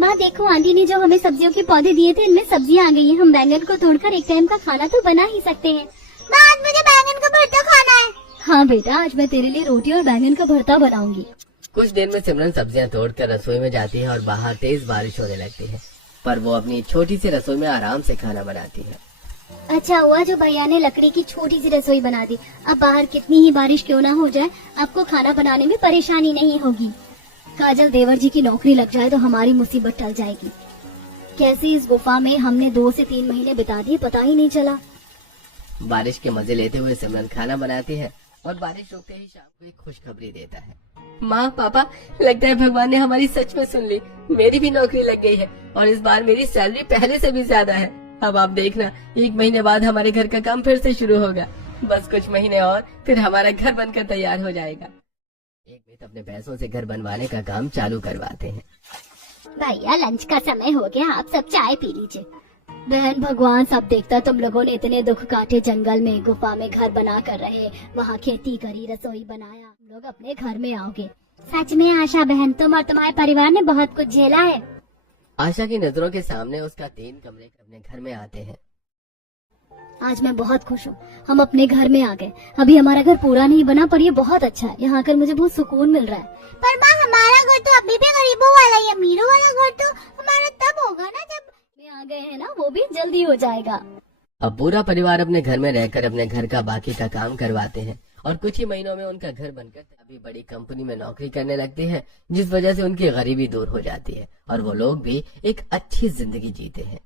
माँ देखो, आंटी ने जो हमें सब्जियों के पौधे दिए थे इनमें सब्जियाँ आ गई हैं। हम बैंगन को तोड़कर एक टाइम का खाना तो बना ही सकते हैं। माँ आज मुझे बैंगन का भरता खाना है। हाँ बेटा, आज मैं तेरे लिए रोटी और बैंगन का भरता बनाऊंगी। कुछ देर में सिमरन सब्जियां तोड़कर रसोई में जाती है और बाहर तेज बारिश होने लगती है, पर वो अपनी छोटी सी रसोई में आराम से खाना बनाती है। अच्छा हुआ जो भैया ने लकड़ी की छोटी सी रसोई बना दी। अब बाहर कितनी ही बारिश क्यों ना हो जाए, आपको खाना बनाने में परेशानी नहीं होगी। काजल देवर जी की नौकरी लग जाए तो हमारी मुसीबत टल जाएगी। कैसे इस गुफा में हमने 2 से 3 महीने बिता दिए, पता ही नहीं चला। बारिश के मजे लेते हुए सिमरन खाना बनाती है और बारिश रुकते ही शाम को एक खुशखबरी देता है। माँ पापा, लगता है भगवान ने हमारी सच में सुन ली। मेरी भी नौकरी लग गई है और इस बार मेरी सैलरी पहले से भी ज्यादा है। अब आप देखना, 1 महीने बाद हमारे घर का काम फिर से शुरू होगा। बस कुछ महीने और, फिर हमारा घर बनकर तैयार हो जाएगा। एक मित्र अपने पैसों से घर बनवाने का काम चालू करवाते हैं। भैया लंच का समय हो गया, आप सब चाय पी लीजिए। बहन भगवान सब देखता, तुम लोगों ने इतने दुख काटे, जंगल में गुफा में घर बना कर रहे, वहाँ खेती करी, रसोई बनाया, तुम लोग अपने घर में आओगे। सच में आशा बहन, तुम और तुम्हारे परिवार ने बहुत कुछ झेला है। आशा की नजरों के सामने उसका 3 कमरे अपने घर में आते हैं। आज मैं बहुत खुश हूँ, हम अपने घर में आ गए। अभी हमारा घर पूरा नहीं बना, पर ये बहुत अच्छा है। यहाँ आकर मुझे बहुत सुकून मिल रहा है। पर माँ हमारा घर तो अभी भी गरीबों वाला ही, अमीरों वाला घर तो हमारा तब होगा ना जब में आ गए हैं ना, वो भी जल्दी हो जाएगा। अब पूरा परिवार अपने घर में रहकर अपने घर का बाकी का काम करवाते हैं और कुछ ही महीनों में उनका घर बनकर अभी बड़ी कंपनी में नौकरी करने लगते हैं, जिस वजह से उनकी गरीबी दूर हो जाती है और वो लोग भी एक अच्छी जिंदगी जीते हैं।